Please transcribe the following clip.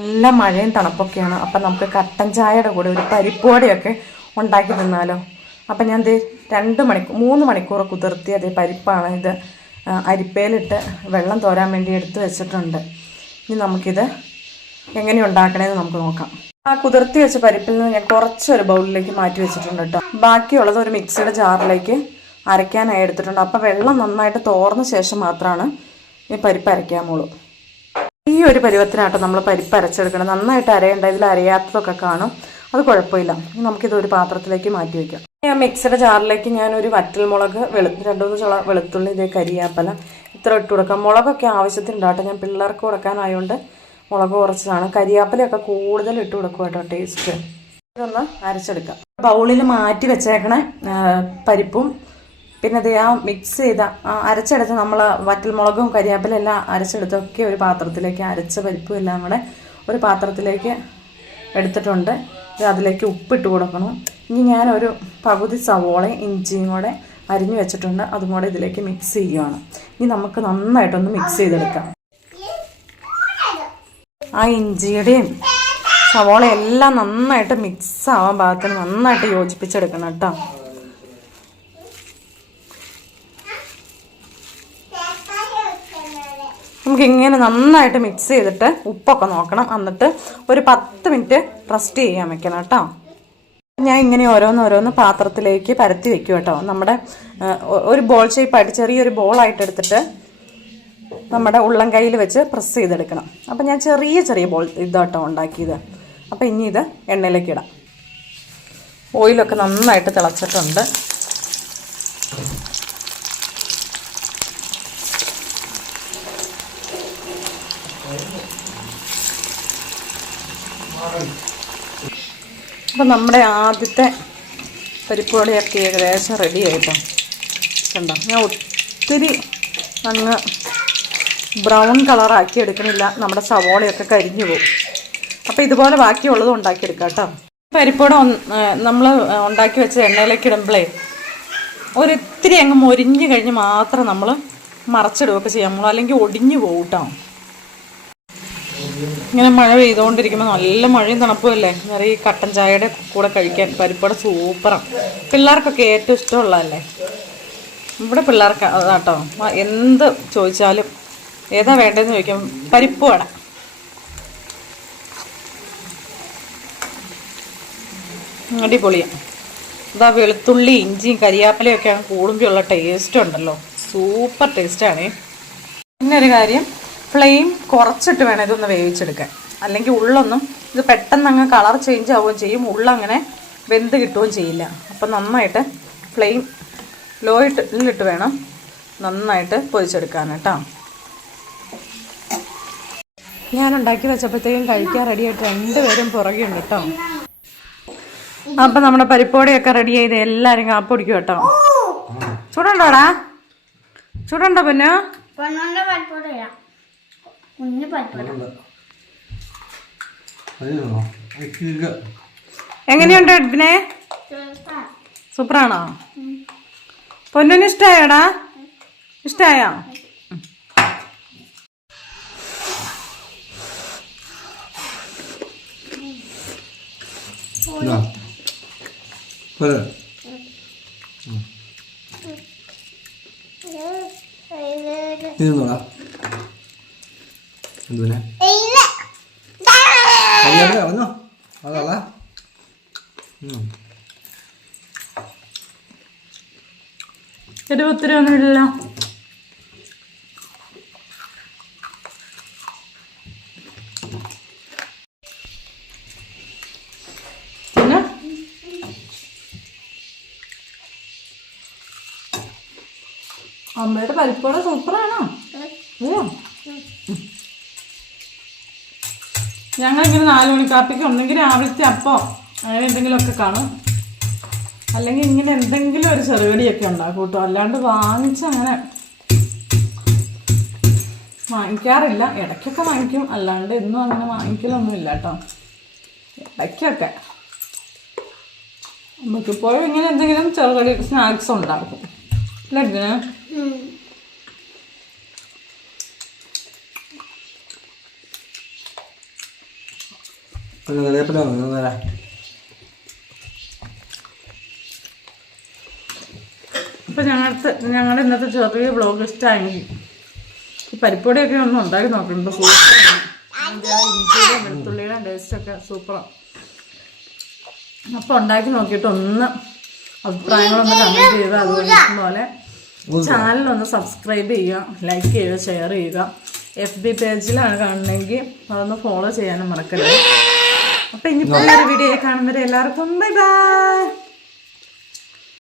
നല്ല മഴയും തണുപ്പൊക്കെയാണ്. അപ്പം നമുക്ക് കട്ടൻ ചായയുടെ കൂടെ ഒരു പരിപ്പുവടയൊക്കെ ഉണ്ടാക്കി തിന്നാലോ. അപ്പം ഞാൻ 3 മണിക്കൂർ കുതിർത്തി അതേ പരിപ്പാണ് ഇത് അരിപ്പയിലിട്ട് വെള്ളം തോരാൻ വേണ്ടി എടുത്ത് വെച്ചിട്ടുണ്ട്. ഇനി നമുക്കിത് എങ്ങനെ ഉണ്ടാക്കണമെന്ന് നമുക്ക് നോക്കാം. ആ കുതിർത്തി വെച്ച പരിപ്പിൽ നിന്ന് ഞാൻ കുറച്ചൊരു ബൗളിലേക്ക് മാറ്റി വെച്ചിട്ടുണ്ട് കേട്ടോ. ബാക്കിയുള്ളത് ഒരു മിക്സിയുടെ ജാറിലേക്ക് അരയ്ക്കാനായി എടുത്തിട്ടുണ്ട്. അപ്പം വെള്ളം നന്നായിട്ട് തോർന്ന ശേഷം മാത്രമാണ് ഈ പരിപ്പ് അരയ്ക്കാമുള്ളൂ. ഈ ഒരു പരുവത്തിനാട്ടോ നമ്മൾ പരിപ്പ് അരച്ചെടുക്കണം. നന്നായിട്ട് അരയേണ്ട, ഇതിൽ അരയാത്തതൊക്കെ കാണും, അത് കുഴപ്പമില്ല. നമുക്കിതൊരു പാത്രത്തിലേക്ക് മാറ്റി വയ്ക്കാം. മിക്സിയുടെ ജാറിലേക്ക് ഞാനൊരു വറ്റൽമുളക് 2-3 ചുള വെളുത്തുള്ളി, ഇതേ കരിയാപ്പല ഇത്ര ഇട്ട് കൊടുക്കാം. മുളകൊക്കെ ആവശ്യത്തിനുണ്ടാട്ടോ, ഞാൻ പിള്ളേർക്ക് കൊടുക്കാനായതുകൊണ്ട് മുളക് കുറച്ചതാണ്. കരിയാപ്പലയൊക്കെ കൂടുതൽ ഇട്ട് കൊടുക്കും കേട്ടോ, ടേസ്റ്റ്. ഇതൊന്ന് അരച്ചെടുക്കാം. ബൗളിൽ മാറ്റി വെച്ചേക്കണേ പരിപ്പും പിന്നെ അത് ആ മിക്സ് ചെയ്ത അരച്ചെടുത്ത് നമ്മൾ വറ്റൽമുളകും കരിയാപ്പിലും എല്ലാം അരച്ചെടുത്തൊക്കെ ഒരു പാത്രത്തിലേക്ക്, അരച്ച പരിപ്പും എല്ലാം കൂടെ ഒരു പാത്രത്തിലേക്ക് എടുത്തിട്ടുണ്ട്. അതിലേക്ക് ഉപ്പിട്ട് കൊടുക്കണം. ഇനി ഞാനൊരു പകുതി സവോളയും ഇഞ്ചിയും കൂടെ അരിഞ്ഞു വെച്ചിട്ടുണ്ട്, അതും കൂടെ ഇതിലേക്ക് മിക്സ് ചെയ്യുകയാണ്. ഇനി നമുക്ക് നന്നായിട്ടൊന്ന് മിക്സ് ചെയ്തെടുക്കാം. ആ ഇഞ്ചിയുടെയും സവോളയും എല്ലാം നന്നായിട്ട് മിക്സ് ആവാൻ പാകത്തിന് നന്നായിട്ട് യോജിപ്പിച്ചെടുക്കണം കേട്ടോ. നമുക്കിങ്ങനെ നന്നായിട്ട് മിക്സ് ചെയ്തിട്ട് ഉപ്പൊക്കെ നോക്കണം. എന്നിട്ട് ഒരു 10 മിനിറ്റ് റെസ്റ്റ് ചെയ്യാൻ വെക്കണം കേട്ടോ. ഞാൻ ഇങ്ങനെ ഓരോന്നോരോന്ന് പാത്രത്തിലേക്ക് പരത്തി വെക്കും കേട്ടോ. നമ്മുടെ ഒരു ബോൾ ഷേപ്പായിട്ട് ചെറിയൊരു ബോളായിട്ട് എടുത്തിട്ട് നമ്മുടെ ഉള്ളം കയ്യിൽ വെച്ച് പ്രസ് ചെയ്തെടുക്കണം. അപ്പം ഞാൻ ചെറിയ ബോൾ ഇതാട്ടോ ഉണ്ടാക്കിയത്. അപ്പം ഇനി ഇത് എണ്ണയിലേക്ക് ഇടാം. ഓയിലൊക്കെ നന്നായിട്ട് തിളച്ചിട്ടുണ്ട്. അപ്പം നമ്മുടെ ആദ്യത്തെ പരിപ്പുവടയൊക്കെ ഏകദേശം റെഡി ആയിട്ടോ. കണ്ടോ, ഞാൻ ഒത്തിരി അങ്ങ് ബ്രൗൺ കളറാക്കി എടുക്കണില്ല, നമ്മുടെ സവോളയൊക്കെ കരിഞ്ഞു പോകും. അപ്പോൾ ഇതുപോലെ ബാക്കിയുള്ളത് ഉണ്ടാക്കിയെടുക്കാം കേട്ടോ. പരിപ്പുവട നമ്മൾ ഉണ്ടാക്കി വെച്ച എണ്ണയിലേക്ക് ഇടുമ്പോഴേ ഒരിത്തിരി അങ്ങ് മൊരിഞ്ഞ് കഴിഞ്ഞ് മാത്രം നമ്മൾ മറച്ചിടുകയൊക്കെ ചെയ്യാം, അല്ലെങ്കിൽ ഒടിഞ്ഞു പോകും കേട്ടോ. ഇങ്ങനെ മഴ പെയ്തുകൊണ്ടിരിക്കുമ്പോൾ നല്ല മഴയും തണുപ്പുമല്ലേ, ഈ കട്ടൻ ചായയുടെ കൂടെ കഴിക്കാൻ പരിപ്പുവട സൂപ്പറാണ്. പിള്ളേർക്കൊക്കെ ഏറ്റവും ഇഷ്ടമുള്ളതല്ലേ. ഇവിടെ പിള്ളേർക്ക് അതാട്ടോ, എന്ത് ചോദിച്ചാലും ഏതാ വേണ്ടതെന്ന് ചോദിക്കും, പരിപ്പുവട. അടിപൊളിയാണ്. ഇതാ വെളുത്തുള്ളി ഇഞ്ചിയും കരിയാപ്പലയൊക്കെയാണ് കൂടുമ്പോഴുള്ള ടേസ്റ്റ് ഉണ്ടല്ലോ, സൂപ്പർ ടേസ്റ്റാണ്. പിന്നെ ഒരു കാര്യം, ഫ്ലെയിം കുറച്ചിട്ട് വേണം ഇതൊന്ന് വേവിച്ചെടുക്കാൻ, അല്ലെങ്കിൽ ഉള്ളൊന്നും ഇത് പെട്ടെന്ന് അങ്ങ് കളർ ചേഞ്ച് ആവുകയും ചെയ്യും, ഉള്ളങ്ങനെ വെന്ത് കിട്ടുകയും ചെയ്യില്ല. അപ്പം നന്നായിട്ട് ഫ്ലെയിം ലോയിട്ടിട്ട് വേണം നന്നായിട്ട് പൊരിച്ചെടുക്കാൻ കേട്ടോ. ഞാൻ ഉണ്ടാക്കി വെച്ചപ്പോഴത്തേക്കും കഴിക്കാൻ റെഡിയായിട്ട് 2 പേരും പുറകെയുണ്ട് കേട്ടോ. അപ്പം നമ്മുടെ പരിപ്പോടെയൊക്കെ റെഡി ചെയ്ത് എല്ലാവരും കാപ്പി കുടിക്കും കേട്ടോ. ചൂടുണ്ടോടാ? ചൂടുണ്ടോ പിന്നെ? എങ്ങനെയുണ്ട് പിന്നെ? സൂപ്പറാണോ? പൊന്നിന് ഇഷ്ടമായോടാ? ഇഷ്ടമായോ? ഇരുന്നോടാ എന്തുവിനെ വന്നോ അതല്ല ഒത്തിരി ഒന്നുമില്ലല്ലോ. പിന്നെ അമ്മയുടെ പരിപ്പോടെ സൂപ്പറാണോ? ഞങ്ങളിങ്ങനെ 4 മണി കാപ്പിക്ക് ഉണ്ടെങ്കിൽ രാവിലത്തെ അപ്പം അങ്ങനെ എന്തെങ്കിലുമൊക്കെ കാണും, അല്ലെങ്കിൽ ഇങ്ങനെ എന്തെങ്കിലും ഒരു ചെറുകടിയൊക്കെ ഉണ്ടാക്കും കേട്ടോ. അല്ലാണ്ട് അങ്ങനെ വാങ്ങിക്കാറില്ല. ഇടയ്ക്കൊക്കെ വാങ്ങിക്കും, അല്ലാണ്ട് എന്നും അങ്ങനെ വാങ്ങിക്കലൊന്നുമില്ല കേട്ടോ. ഇടയ്ക്കൊക്കെ നമുക്കിപ്പോഴും ഇങ്ങനെ എന്തെങ്കിലും ചെറുകടി സ്നാക്സ് ഉണ്ടാക്കും അല്ലേ ഇതിന്? കറിവേപ്പില വന്നേരാ. അപ്പം ഞങ്ങളുടെ ഇന്നത്തെ ചെറിയ വ്ളോഗ് ഇഷ്ടമായെങ്കിൽ ഈ പരിപ്പൊടിയൊക്കെ ഒന്ന് ഉണ്ടാക്കി നോക്കുന്നുണ്ട്. സൂപ്പറാണ്. ഇഞ്ചിയുടെ വെളുത്തുള്ളിയുടെ ടേസ്റ്റൊക്കെ സൂപ്പറാണ്. അപ്പോൾ ഉണ്ടാക്കി നോക്കിയിട്ട് ഒന്ന് അഭിപ്രായങ്ങളൊന്ന് കമൻറ്റ് ചെയ്യുക. അതുപോലെ ചാനലൊന്ന് സബ്സ്ക്രൈബ് ചെയ്യുക, ലൈക്ക് ചെയ്യുക, ഷെയർ ചെയ്യുക. FB പേജിലാണ് കാണണമെങ്കിൽ അതൊന്ന് ഫോളോ ചെയ്യാനും മറക്കരുത്. അപ്പോൾ ഇനിയിപ്പോൾ ഒരു വീഡിയോ കാണുന്നവരെ എല്ലാവർക്കും ബൈ ബൈ.